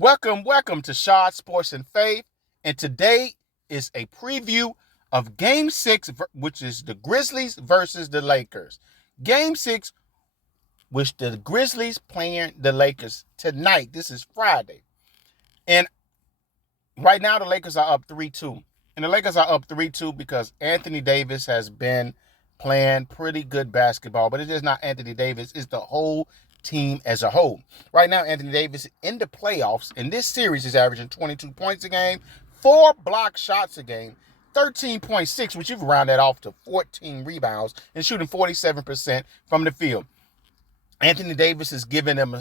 Welcome to Shad Sports and Faith. And today is a preview of Game 6, which is the Grizzlies versus the Lakers. Game 6, which the Grizzlies playing the Lakers tonight. This is Friday. And right now the Lakers are up 3-2. And the Lakers are up 3-2 because Anthony Davis has been playing pretty good basketball. But it is not Anthony Davis, it's the whole team as a whole. Right now, Anthony Davis in the playoffs in this series is averaging 22 points a game, 4 block shots a game, 13.6, which you've rounded that off to 14 rebounds, and shooting 47% from the field. Anthony Davis is giving them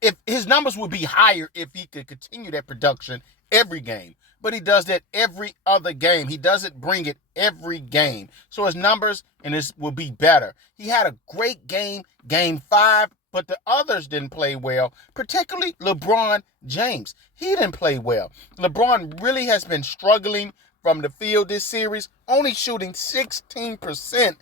if his numbers would be higher if he could continue that production every game. But he does that every other game. He doesn't bring it every game. So his numbers and his will be better. He had a great game, game 5, but the others didn't play well, particularly LeBron James. He didn't play well. LeBron really has been struggling from the field this series, only shooting 16%,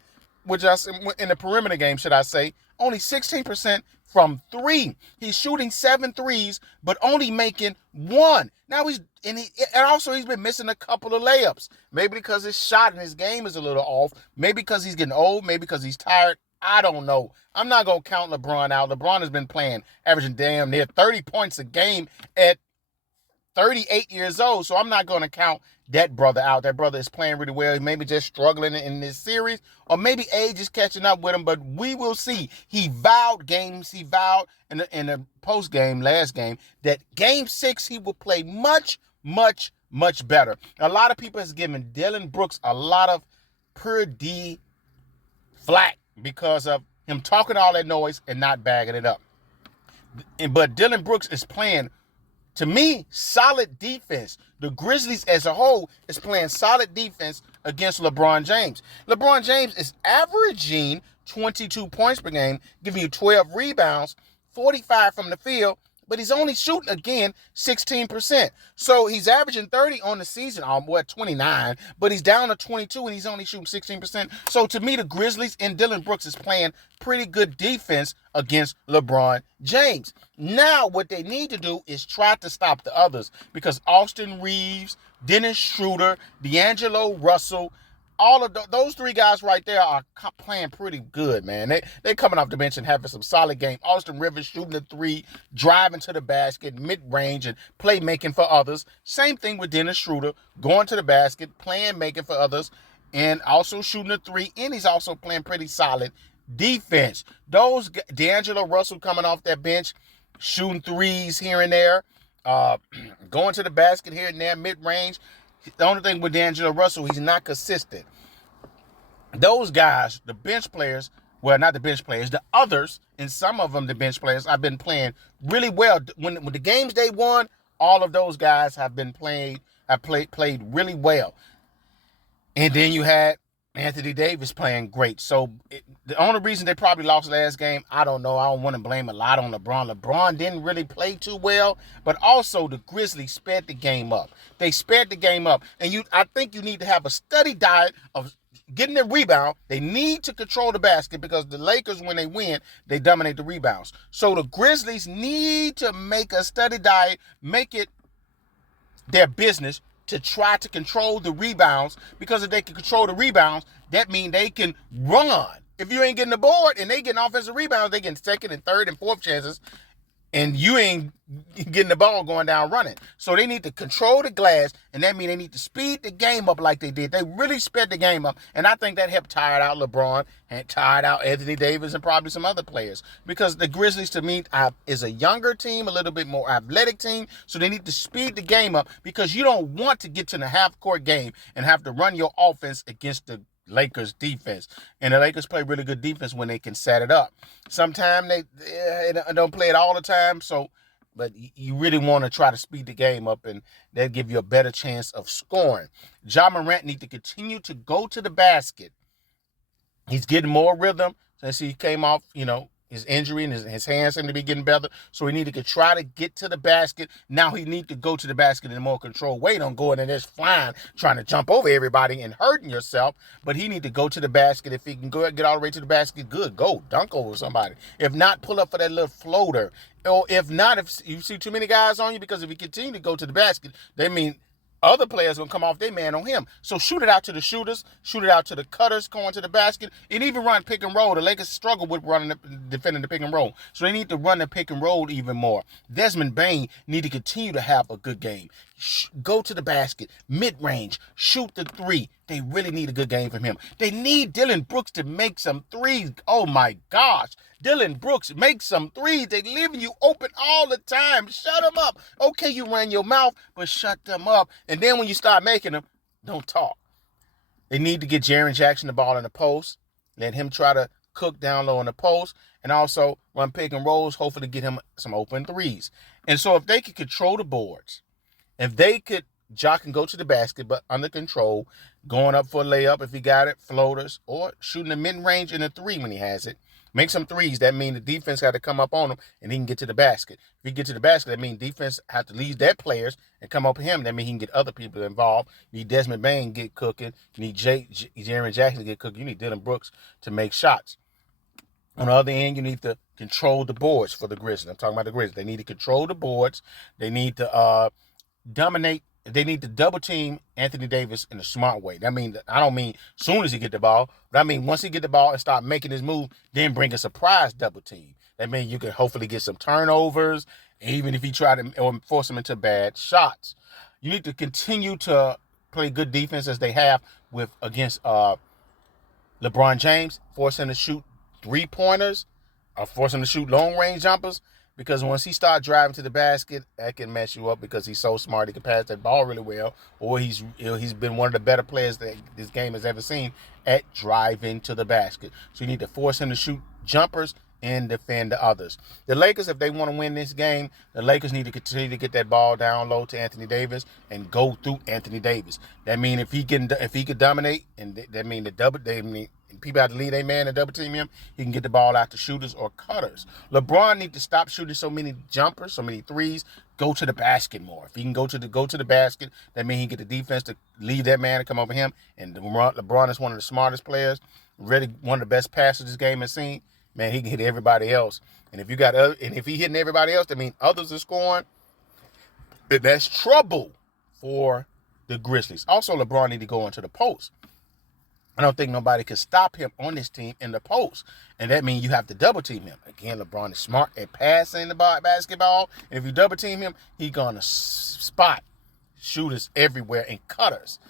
which I in the perimeter game, should I say, only 16% from 3. He's shooting 7 threes, but only making 1. Now he's been missing a couple of layups. Maybe because his shot and his game is a little off. Maybe because he's getting old. Maybe because he's tired. I don't know. I'm not going to count LeBron out. LeBron has been playing, averaging damn near 30 points a game at 38 years old. So I'm not going to count that brother out. That brother is playing really well. He may be just struggling in this series, or maybe age is catching up with him, but we will see. He vowed in the post game, last game, that game 6 he will play much, much, much better. A lot of people has given Dillon Brooks a lot of per D flack because of him talking all that noise and not bagging it up. But Dillon Brooks is playing, to me, solid defense. The Grizzlies as a whole is playing solid defense against LeBron James. LeBron James is averaging 22 points per game, giving you 12 rebounds, 45 from the field, but he's only shooting, again, 16%. So he's averaging 30 on the season, 29, but he's down to 22 and he's only shooting 16%. So to me, the Grizzlies and Dillon Brooks is playing pretty good defense against LeBron James. Now what they need to do is try to stop the others, because Austin Reeves, Dennis Schroeder, D'Angelo Russell, all of those 3 guys right there are playing pretty good, man. They're coming off the bench and having some solid game. Austin Rivers shooting the 3, driving to the basket, mid-range, and playmaking for others. Same thing with Dennis Schroeder, going to the basket, making for others, and also shooting the 3, and he's also playing pretty solid defense. Those D'Angelo Russell coming off that bench, shooting 3s here and there, going to the basket here and there, mid-range. The only thing with D'Angelo Russell, he's not consistent. Those guys, the bench players, well, not the bench players, the others, and some of them, the bench players, have been playing really well. When the games they won, all of those guys have played really well. And then you had Anthony Davis playing great. So the only reason they probably lost last game, I don't know. I don't want to blame a lot on LeBron. LeBron didn't really play too well, but also the Grizzlies sped the game up. They sped the game up. And I think you need to have a steady diet of getting the rebound. They need to control the basket, because the Lakers, when they win, they dominate the rebounds. So the Grizzlies need to make a steady diet, make it their business to try to control the rebounds, because if they can control the rebounds, that means they can run. If you ain't getting the board and they getting offensive rebounds, they getting second and third and fourth chances, and you ain't getting the ball going down running. So they need to control the glass, and that means they need to speed the game up like they did. They really sped the game up, and I think that helped tire out LeBron and tired out Anthony Davis and probably some other players, because the Grizzlies, to me, is a younger team, a little bit more athletic team, so they need to speed the game up, because you don't want to get to the half-court game and have to run your offense against the Lakers defense. And the Lakers play really good defense when they can set it up. Sometimes they don't play it all the time, but you really want to try to speed the game up, and that'll give you a better chance of scoring. Ja Morant needs to continue to go to the basket. He's getting more rhythm since he came off, his injury and his hands seem to be getting better. So he needed to try to get to the basket. Now he needs to go to the basket in a more controlled way. Don't go in there just flying, trying to jump over everybody and hurting yourself. But he need to go to the basket. If he can go get all the way to the basket, good. Go dunk over somebody. If not, pull up for that little floater. Or if not, if you see too many guys on you, because if you continue to go to the basket, they mean other players gonna come off their man on him. So shoot it out to the shooters, shoot it out to the cutters going to the basket, and even run pick and roll. The Lakers struggle with defending the pick and roll. So they need to run the pick and roll even more. Desmond Bane need to continue to have a good game. Go to the basket, mid-range, shoot the three. They really need a good game from him. They need Dillon Brooks to make some threes. Oh my gosh. Dillon Brooks, make some threes. They leaving you open all the time. Shut them up. Okay, you ran your mouth, but shut them up. And then when you start making them, don't talk. They need to get Jaren Jackson the ball in the post. Let him try to cook down low in the post. And also run pick and rolls, hopefully get him some open threes. And so if they could control the boards, if they could, Jock can go to the basket, but under control, going up for a layup if he got it, floaters, or shooting the mid-range in a three when he has it. Make some threes. That means the defense got to come up on him and he can get to the basket. If he get to the basket, that means defense have to leave their players and come up with him. That means he can get other people involved. You need Desmond Bane get cooking. You need Jaren Jackson to get cooking. You need Dillon Brooks to make shots. On the other end, you need to control the boards for the Grizzlies. I'm talking about the Grizzlies. They need to control the boards. They need to dominate. They need to double team Anthony Davis in a smart way. That means, I don't mean soon as he get the ball, but I mean once he get the ball and start making his move, then bring a surprise double team. That means you can hopefully get some turnovers, even if he try to or force him into bad shots. You need to continue to play good defense as they have with against LeBron James, force him to shoot 3-pointers, or force him to shoot long-range jumpers. Because once he starts driving to the basket, that can mess you up because he's so smart. He can pass that ball really well. Or he's been one of the better players that this game has ever seen at driving to the basket. So you need to force him to shoot jumpers and defend the others. The Lakers, if they want to win this game, the Lakers need to continue to get that ball down low to Anthony Davis and go through Anthony Davis. That means if he could dominate, and that means people have to lead a man and double team him, he can get the ball out to shooters or cutters. LeBron needs to stop shooting so many jumpers, so many threes. Go to the basket more. If he can go to the basket, that means he can get the defense to leave that man and come over him. And LeBron is one of the smartest players, really one of the best passers this game has seen. Man, he can hit everybody else. And if he hitting everybody else, that means others are scoring. That's trouble for the Grizzlies. Also, LeBron need to go into the post. I don't think nobody can stop him on this team in the post. And that means you have to double team him. Again, LeBron is smart at passing the basketball. And if you double team him, he's going to spot shooters everywhere and cutters.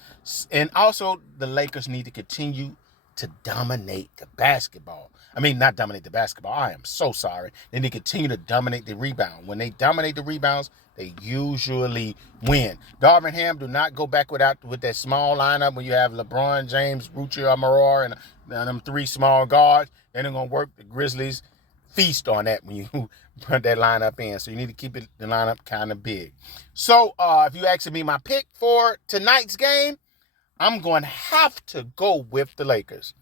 And also, the Lakers need to continue to dominate the basketball. I mean, not dominate the basketball. I am so sorry. Then they continue to dominate the rebound. When they dominate the rebounds, they usually win. Darvin Ham, do not go back with that small lineup when you have LeBron James, Ruchi Amoror, and them 3 small guards. They're going to work. The Grizzlies feast on that when you put that lineup in. So you need to keep the lineup kind of big. So if you asking me my pick for tonight's game, I'm going to have to go with the Lakers.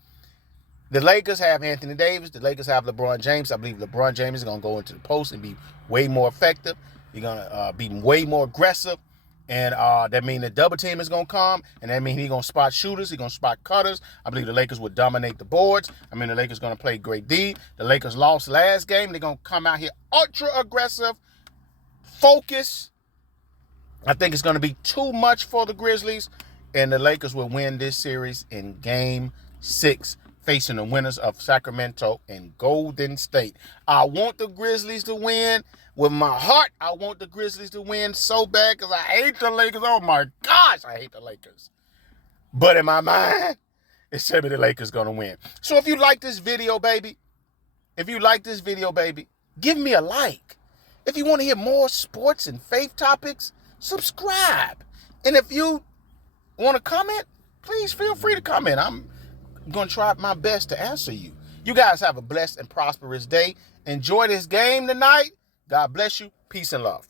The Lakers have Anthony Davis. The Lakers have LeBron James. I believe LeBron James is going to go into the post and be way more effective. He's going to be way more aggressive. And that means the double team is going to come. And that means he's going to spot shooters. He's going to spot cutters. I believe the Lakers would dominate the boards. I mean, the Lakers going to play great D. The Lakers lost last game. They're going to come out here ultra aggressive, focus. I think it's going to be too much for the Grizzlies. And the Lakers will win this series in Game 6. Facing the winners of Sacramento and Golden State. I want the Grizzlies to win. With my heart, I want the Grizzlies to win so bad because I hate the Lakers. Oh my gosh, I hate the Lakers. But in my mind, it's telling me the Lakers going to win. So if you like this video, baby, give me a like. If you want to hear more sports and faith topics, subscribe. And if you want to comment, please feel free to comment. I'm going to try my best to answer you. You guys have a blessed and prosperous day. Enjoy this game tonight. God bless you. Peace and love.